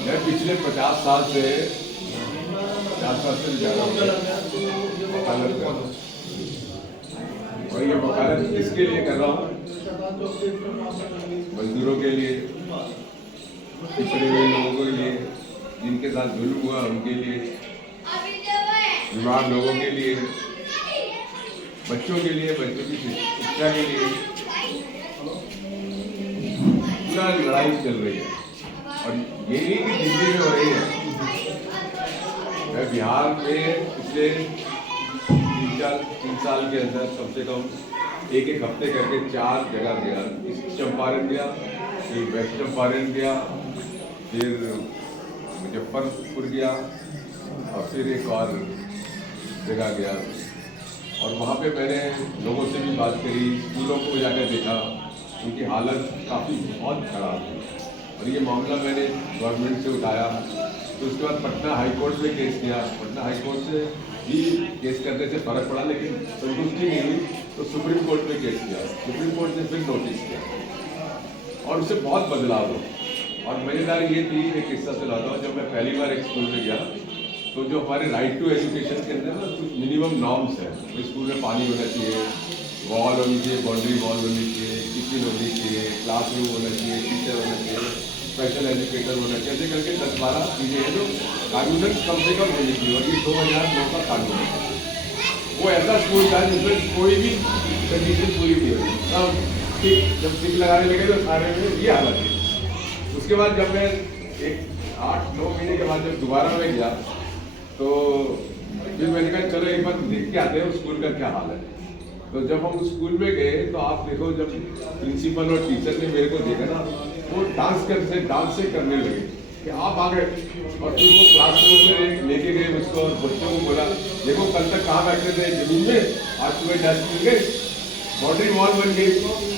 मैं पिछले 50 साल से 4 साल से ज़्यादा वकालत कर रहा हूँ। और ये वकालत किसके लिए कर रहा हूँ? मजदूरों के लिए, पिछड़े हुए लोगों के लिए, जिनके साथ जुल्म हुआ उनके लिए, बीमार लोगों के लिए, बच्चों के लिए, बच्चों की शिक्षा के लिए। पूरा लड़ाई चल रही है और ये नहीं कि दिल्ली में हो रही है। मैं बिहार में पिछले 3 साल के अंदर कम से कम एक हफ्ते करके 4 जगह गया। ईस्ट चंपारण गया, फिर वेस्ट चंपारण गया, फिर मुजफ्फरपुर गया और फिर एक और जगह गया। और वहाँ पे मैंने लोगों से भी बात करी, स्कूलों को जाकर देखा, उनकी हालत काफ़ी बहुत ख़राब है। और ये मामला मैंने गवर्नमेंट से उठाया। तो उसके बाद पटना हाई कोर्ट में केस किया। पटना हाई कोर्ट से भी केस करने से फ़र्क पड़ा, लेकिन संतुष्टि नहीं हुई, तो सुप्रीम कोर्ट में केस किया। सुप्रीम कोर्ट ने फिर नोटिस किया और उससे बहुत बदलाव हुआ। और मज़ेदार ये थी, एक किस्सा सुनाता हूँ। जब मैं पहली बार एक स्कूल में गया तो जो हमारे राइट टू एजुकेशन के अंदर ना कुछ मिनिमम नॉर्म्स है। तो स्कूल में पानी होना चाहिए, वॉल होनी चाहिए, बाउंड्री वॉल होनी चाहिए, किचन होनी चाहिए, क्लासरूम होना चाहिए, टीचर होना चाहिए, स्पेशल एजुकेटर होना चाहिए। ऐसे करके 10-12 चीज़ें हैं जो कानूनन कम से कम होनी चाहिए। और ये 2009 का कानून है। वो ऐसा स्कूल था जिसमें कोई भी कंडीशन पूरी नहीं हुई। सब ठीक, जब टिक लगाने लगे तो सारे में ये हालत थी। उसके बाद जब मैं एक 8-9 महीने के बाद जब दोबारा मैं गया तो फिर मैंने कहा चलो एक बार देख के आते हैं उस स्कूल का क्या हाल है। तो जब हम स्कूल में गए तो आप देखो, जब प्रिंसिपल और टीचर ने मेरे को देखा ना, वो डांस से करने लगे कि आप आ गए। और फिर वो क्लासरूम में लेके गए मुझको और बच्चों को बोला, देखो कल तक कहाँ बैठते थे, जमीन में, आज तुम्हें डेस्क मिल गए, बाउंड्री वॉल बन गई,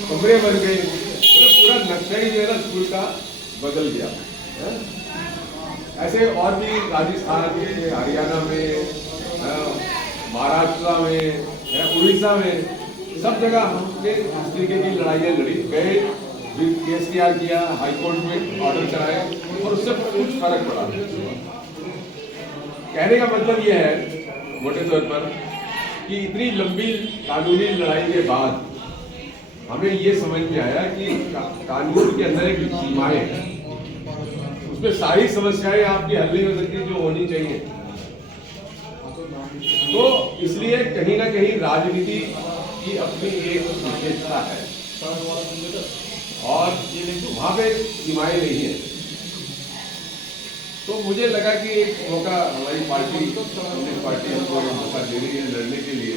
कमरे बन गए। मतलब पूरा नक्शा ही जो है ना स्कूल का बदल गया है। ऐसे और भी राजस्थान में, हरियाणा में, महाराष्ट्र में, उड़ीसा में, सब जगह हमने इस तरीके की लड़ाइयाँ लड़ी गए, फिर केस तैयार किया, हाई कोर्ट में ऑर्डर कराए और उससे कुछ फर्क पड़ा। कहने का मतलब यह है मोटे तौर पर कि इतनी लंबी कानूनी लड़ाई के बाद हमें ये समझ में आया कि कानून के अंदर एक सीमाएं हैं, उसमें सारी समस्याएं आपकी हल नहीं हो सकती जो होनी चाहिए। तो इसलिए कहीं ना कहीं राजनीति की अपनी एक विशेषता है और वहां पे सीमाएं नहीं है। तो मुझे लगा कि एक मौका हमारी पार्टी, कम्युनिस्ट पार्टी हमको एक मौका दे रही है लड़ने के लिए,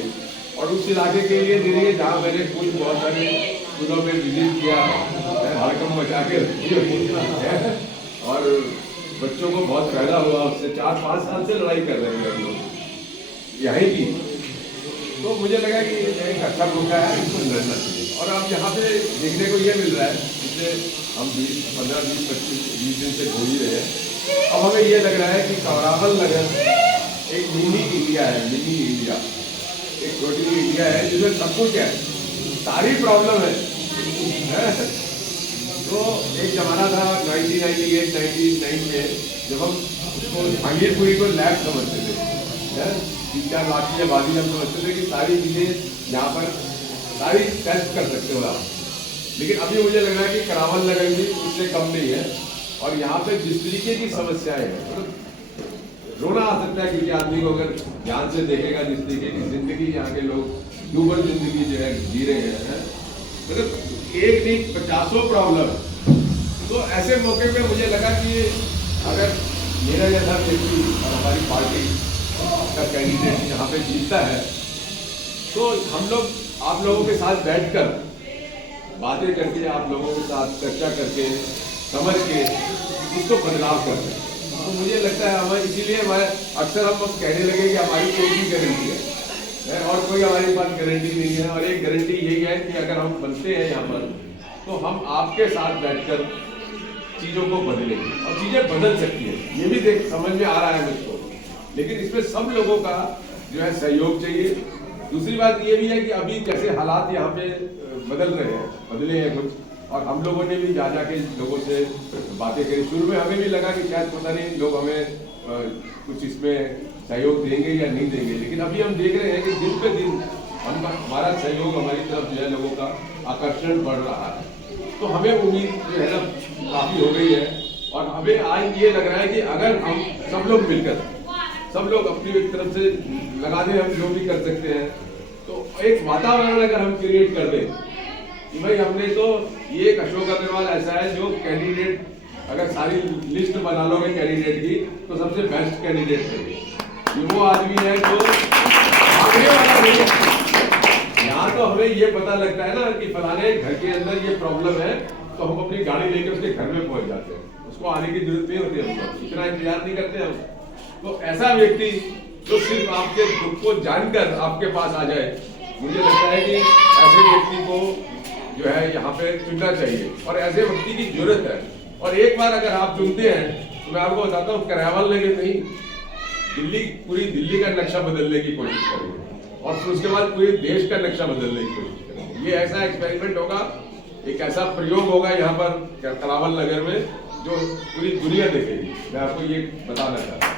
और उस इलाके के लिए दे रही है जहाँ मैंने कुछ बहुत सारे स्कूलों में विजिट किया, हड़कम मचा के और बच्चों को बहुत फायदा हुआ उससे। 4-5 साल से लड़ाई कर रहे हैं हम लोग यहीं की। तो मुझे लगा कि एक अच्छा मौका है, इसको लड़ना चाहिए। और अब यहाँ पे देखने को ये मिल रहा है, इसलिए हम 15-20-25 दिन से घूम ही रहे हैं। अब हमें ये लग रहा है कि कवरावल नगर एक मिनी इंडिया है, मिनी इंडिया, एक छोटी इंडिया है जिसमें सब कुछ है, सारी प्रॉब्लम है। तो एक जमाना था 1998-99 में, जब हम उसको जहांगीरपुरी को लैब समझते थे। 3-4 लाख की आबादी हम समझते थे कि सारी चीज़ें यहाँ पर सारी टेस्ट कर सकते हो आप। लेकिन अभी मुझे लग रहा है कि करावल नगर भी उससे कम नहीं है। और यहाँ पे जिस तरीके की समस्याएं हैं, मतलब रोना आ सकता है किसी आदमी को अगर ध्यान से देखेगा जिस तरीके की जिंदगी यहाँ के लोग डूबल जिंदगी जो है जी रहे हैं, मतलब एक नहीं 50 प्रॉब्लम। तो ऐसे मौके पे मुझे लगा कि अगर मेरा जैसा व्यक्ति और हमारी पार्टी का कैंडिडेट यहाँ पे जीतता है तो हम लोग आप लोगों के साथ बैठकर बातें करके, आप लोगों के साथ चर्चा करके, समझ के इसको बदलाव कर सकते हैं। तो मुझे लगता है हमें इसीलिए अक्सर हम कहने लगे कि हमारी कोई भी गारंटी है और कोई हमारे पास गारंटी नहीं है। और एक गारंटी यही है कि अगर हम बनते हैं यहाँ पर तो हम आपके साथ बैठकर चीज़ों को बदलेंगे और चीज़ें बदल सकती हैं। ये ये भी देख समझ में आ रहा है मुझको, लेकिन इसमें सब लोगों का जो है सहयोग चाहिए। दूसरी बात ये भी है कि अभी जैसे हालात यहाँ पे बदल रहे हैं, बदले हैं कुछ, और हम लोगों ने भी जा के लोगों से बातें करी। शुरू में हमें भी लगा कि शायद पता नहीं लोग हमें कुछ इसमें सहयोग देंगे या नहीं देंगे, लेकिन अभी हम देख रहे हैं कि दिन पे दिन हमारा सहयोग, हमारी तरफ जो है लोगों का आकर्षण बढ़ रहा है। तो हमें उम्मीद जो है ना काफ़ी हो गई है, और हमें आज ये लग रहा है कि अगर हम सब लोग मिलकर, सब लोग अपनी एक तरफ से लगा दें, हम जो भी कर सकते हैं, तो एक वातावरण अगर हम क्रिएट कर दें कि भाई हमने तो ये एक अशोक अग्रवाल ऐसा है जो कैंडिडेट, अगर सारी लिस्ट बना लोगे कैंडिडेट की तो सबसे बेस्ट कैंडिडेट है। ये वो आदमी है जो आगे वाला नहीं है। यहाँ तो हमें ये पता लगता है ना कि फलाने घर के अंदर ये प्रॉब्लम है, तो हम अपनी गाड़ी लेकर उसके घर में पहुंच जाते हैं, उसको आने की जरूरत नहीं होती, हम इतना इंतजार नहीं करते हम। तो ऐसा व्यक्ति जो सिर्फ आपके दुख को जानकर आपके पास आ जाए, मुझे लगता है कि ऐसे व्यक्ति को जो है यहाँ पे चुनना चाहिए, और ऐसे व्यक्ति की जरूरत है। और एक बार अगर आप चुनते हैं तो मैं आपको बताता हूँ, करावल नगर नहीं, दिल्ली, पूरी दिल्ली का नक्शा बदलने की कोशिश करेंगे, और फिर उसके बाद पूरे देश का नक्शा बदलने की कोशिश करेंगे। ये ऐसा एक्सपेरिमेंट होगा, एक ऐसा प्रयोग होगा यहाँ पर करावल नगर में जो पूरी दुनिया देखेगी। मैं आपको ये बताना चाहता हूँ।